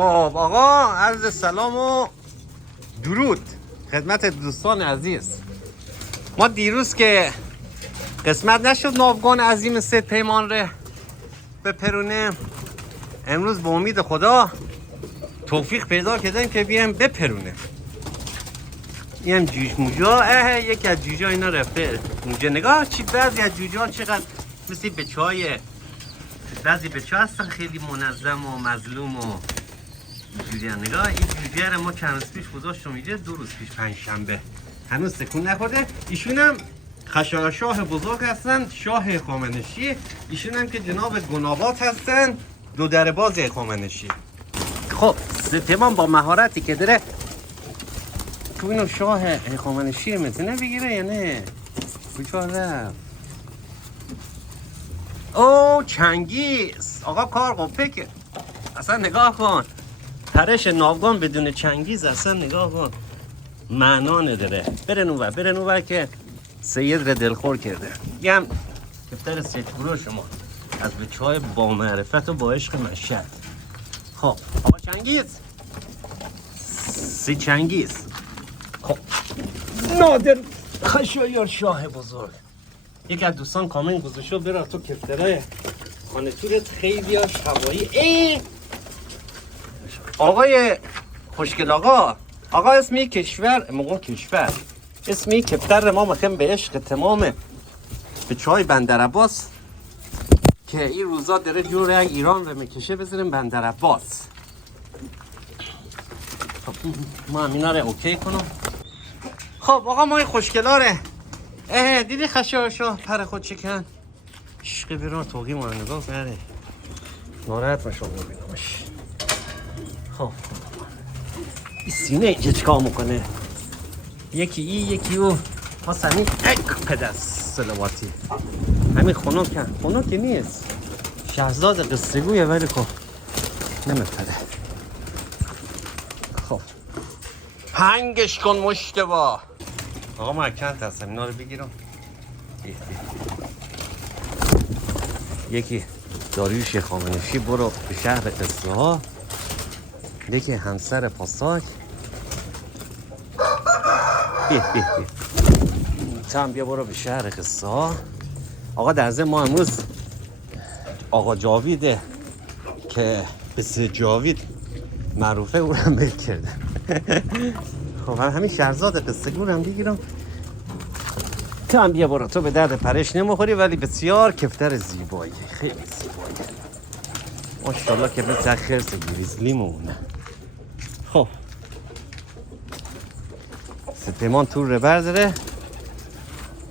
خب آقا عرض سلام و درود خدمت دوستان عزیز. ما دیروز که قسمت نشد ناوگان عظیم سید پیمان ره بپرونیم، امروز به امید خدا توفیق پیدا کردیم که بیایم بپرونیم. این جوج موجا یکی از جوجا اینا رفته اونجا. نگاه چی بعضی از جوجا چقدر مثل بچه‌های، بعضی بچه‌ها هستن خیلی منظم و مظلوم و اینجوری. نگاه این جوجه رو ما چند روز پیش گذاشتم اینجا، 2 روز پیش پنجشنبه، هنوز تکون نخورده. ایشون هم خشایارشاه بزرگ هستن، شاه هخامنشی. ایشون هم که جناب گنابات هستن، دو در باز هخامنشی. خب سید پیمان با مهارتی که داره تو اینو شاه هخامنشی میتونه بگیره یا نه؟ کجا رفت؟ او چنگیز آقا کار قپه که اصلا نگاه کن، پرش ناوگان بدون چنگیز اصلا نگاه کن معنا نداره. برن اونور که سید را دلخور کرده. میگم دفتر سید فرو شما از بچه‌های با معرفت و با عشق مشهد. خب آقا چنگیز، سی چنگیز. خب نادر خشایار شاه بزرگ، یکی از دوستان کامنت گذاشته برا تو کفتره خانه تورت خیلی ها شوایی. آقای خوشگل آقا اسمی کشور موقع کشور اسمی کفتر ما مخیم به عشق تمام به چای بندر عباس که این روزا داره جور ایران رو میکشه بذاریم بندر عباس. خب ما همینا رو اوکی کنم. خب آقا ما این خوشگلاره دیدی خشایارشاه پر خود چکن عشق بیرون توقی ما نگاه بره ناراحت مشو ببینمش. خب این سینه اینجا چکار میکنه؟ یکی ای یکی او همین پدر سلواتی همین خونو که نیست، شهزاد قصه گویه ولی خب نمیپره. خب هنگش کن مشتبا. آقا ما اکانت هستم اینا رو بگیرم. یکی داریوش هخامنشی برو به شهر قصه ها، یکی همسر پاساک. تام بیا برو به شهر قصه ها. آقا در ضمن ما امروز آقا جاویده که قصه جاوید معروفه او رو میل کرده. خب همین شهرزاد قصه گو رو هم بگیرم. تو هم بیا برو، تو به درد پرش نمیخوری ولی بسیار کفتر زیبایی، خیلی زیبایی ماشاءالله که مثل خرس گریزلی مونه. خب سید پیمان تور رو برداره،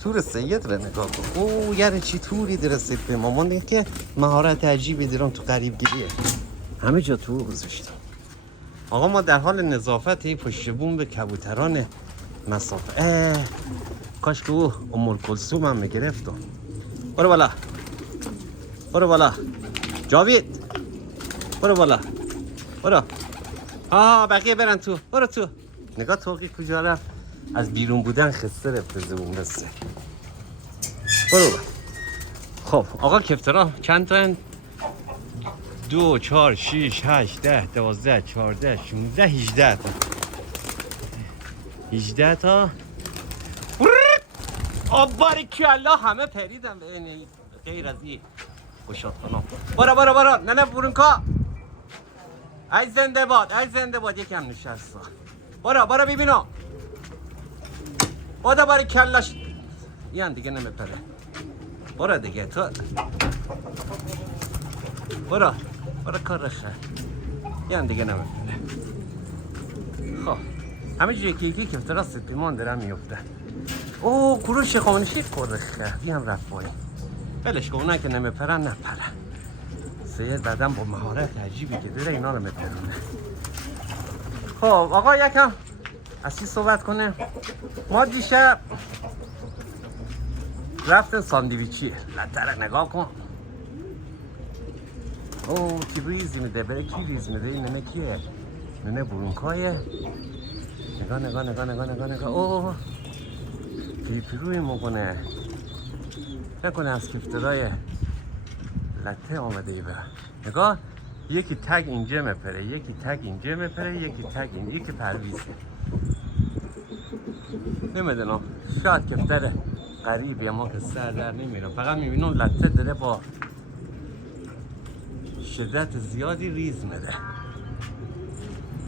تور سید رو نگاه کن. او یعنی چی توری داره سید پیمان؟ من دیگه که مهارت عجیبی دارم تو قریب گیریه، همه جا تور گذاشتم. آقا ما در حال نظافت پشت بوم به کبوتران مسافه. کاش که او ام کلثوم هم میگرفتم. برو بالا جاوید، برو بالا برو. بقیه برن تو، برو تو. نگاه توقی کجا رفت؟ از بیرون بودن خسته رفته زبون بسته. برو. خب آقا کفترا چند تا هن؟ 2 4 6 8 10 12 14 16 18 تا 18 تا. باریکالله همه پریدم غیر از این خوشات کنم. برو نه برونکا. ای زنده باد یکم نشسته. برو ببینم. باریکالله یان دیگه نمیپره. برو دیگه تو. برو کار رخه یان دیگه نمیپره. خب همه جایی که کفترها سید پیمان دارن میفته. او کوروش هخامنشی کرخه بیان رفت پایین. بلش کن اونایی که نمیپرن نپرن. سید بعدم با مهارت عجیبی که داره اینا رو میپرونه. خب آقا یکم از چی صحبت کنه؟ ما دیشب رفتن ساندویچی لطره نگاه کن. او کی ریزی میده؟ بره کی ریز میده؟ این نمه کیه؟ نمه برونکایه. نگاه. اوه پیروی مکنه نکنه از کفترهای لطه آمده ای برن. نگاه یکی تگ اینجا میپره، یکی تگ اینجا میپره، یکی تگ اینجا، یکی پرویز. نمیدونم، شاید کفتر غریبی اما که سر در نمیرم. فقط میبینم لطه داره با شدت زیادی ریز میده.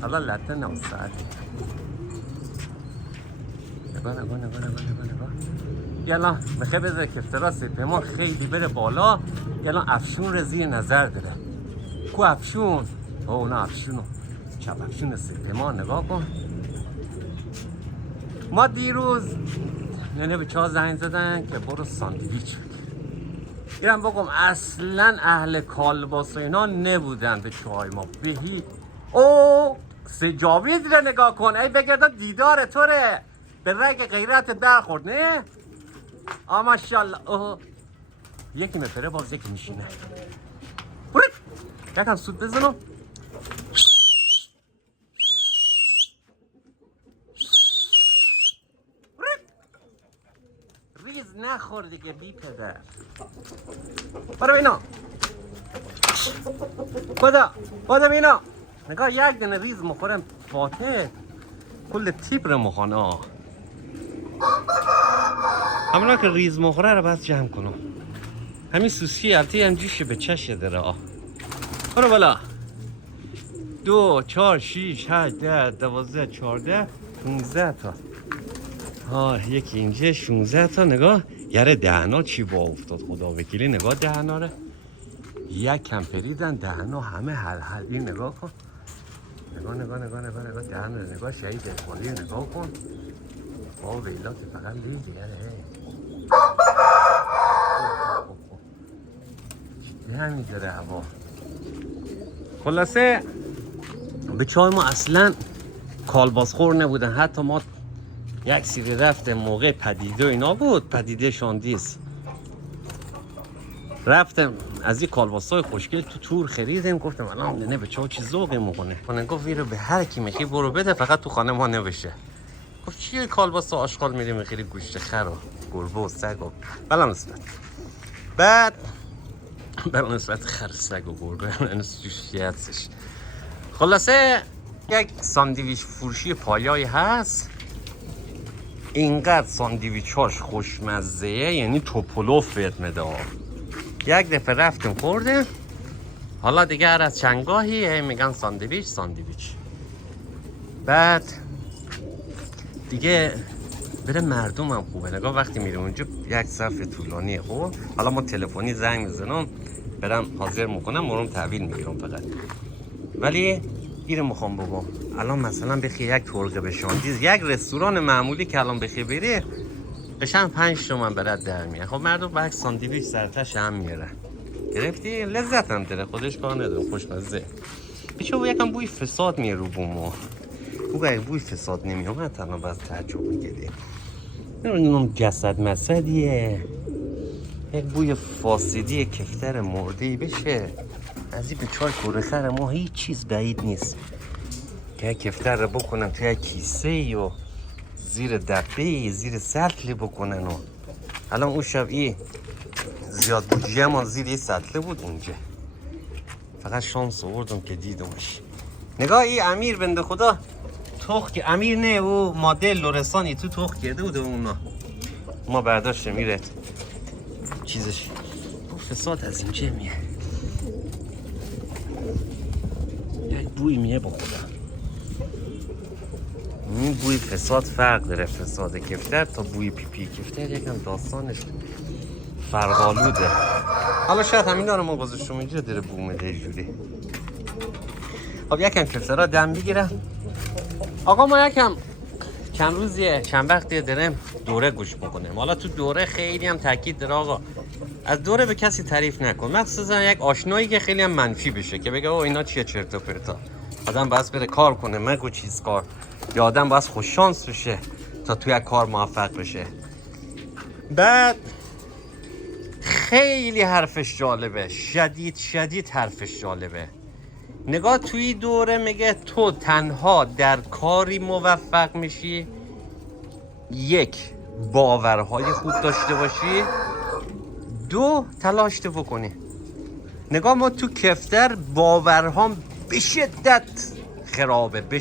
حالا لطه نوستعدی. نگاه. یلا میخواه بذاره کفترها سپیمان خیلی بره بالا. یلا افشون رو زیر نظر داره. کو افشون؟ اوه نه افشونو چپ افشون سپیمان نگاه کن. ما دیروز ننه به چه زنگ زدن که برو ساندویچ ایرم بگم اصلا اهل کالباس و اینا نبودن به چای ما بهی. او سه جاوید رو نگاه کن، ای بگرد دیدار توره به رگ غیرت برخورد نه؟ ماشاءالله. اوه یکی میپره باز یکی میشینه. یکم سود بزنم. ریز نخور دیگه بی پدر. برو اینا بادم اینا نگاه یک دونه ریز مخورم فاتح کل تیپ رو مخانه. همونا که ریز مخوره رو بس جمع کنم. همین سوسکی البته هم جوشه به چشه داره. برو بالا. 2 4 6 8 10 12 14 15 تا. یکی اینجا 16 تا. نگاه یاره دهنا چی با افتاد خدا وکیلی. نگاه دهنا رو یک کم پریدن دهنا همه حل. این نگاه کن. نگاه دهنا رو نگاه. شهید اقبالی رو نگاه کن. با ویلات فقط لیدی یاره. همین داره هوا. خلاصه به چای ما اصلا کالباسخور نبودن. حتی ما یک سری رفتم موقع پدیده اینا بود، پدیده شاندیز رفتم از این کالباسای خوشگل تو تور خریدیم. گفتم الان نه به چای چی ذوقی میکنه. من گفت ویرو به هر کی میخوای برو بده فقط تو خانه ما نباشه. گفت چیه کالباسا آشغال میری میخری گوشت خر و گربه و سگ و بلا نسبت. بعد بلا نسبت خر سگ و گربه نسبتش. خلاصه یک ساندویچ فروشی پایایی هست. اینقدر ساندویچاش خوشمزه یعنی توپلوف بهت میده. یک دفعه رفتم خوردم. حالا دیگه هر از چنگاهی میگن ساندویچ. بعد دیگه بره مردم هم خوبه. نگاه وقتی میریم اونجا یک صف طولانیه. خب حالا ما تلفنی زنگ میزنم برم حاضر میکنم مرم تحویل میگیرم فقط. ولی اینو میخوام بگم الان مثلا بخی یک ترقه به شاندیز یک رستوران معمولی که الان بخی بری قشنگ 5 تومن برات در میاد. خب مردم با یک ساندویچ سرتش هم میارن. گرفتی؟ لذت هم داره خودش کار نداره خوشمزه. بیچاره یکم بوی فساد میره رو بومو. اگه بوی فساد نمیومد الان باز تعجب می‌کردی. نمیدونم جسد مسدیه یک بوی فاسدی کفتر مرده‌ای بشه. از این به چای کورخر ما هیچ چیز بعید نیست که کفتر رو بکنن توی کیسه و زیر دبه زیر سطلی بکنن. و الان اون شب زیاد بودجه ما زیر یه سطله بود اونجا. فقط شانس آوردم که دیدمش. نگاه این امیر بنده خدا توخ که امیر نه او ماده لورستانی تو توخ کرده بود اونا. ما برداشت میرد چیزش فساد از اینجا میه. یک بوی میه با خدا. این بوی فساد فرق داره. فساد کفتر تا بوی پیپی کفتر یکم داستانش فرقالوده. حالا شاید همینا رو ما گذاشتم اینجا داره بومه ده جوری. خب یکم کفترها دم بگیرم. آقا ما یکم چند روزیه چند وقتیه داریم دوره گوش میکنیم. حالا تو دوره خیلی هم تاکید داره آقا از دوره به کسی تعریف نکن. مخصوصا یک آشنایی که خیلی هم منفی بشه که بگه او اینا چیه چرت و پرتا. آدم باید بره کار کنه مگو چیز کار. یا آدم باید خوش شانس بشه تا توی کار موفق بشه. بعد خیلی حرفش جالبه. شدید حرفش جالبه. نگاه توی دوره میگه تو تنها در کاری موفق میشی 1 باورهای خوب داشته باشی 2 تلاش بکنی. نگاه ما تو کفتر باورهام به شدت خرابه، به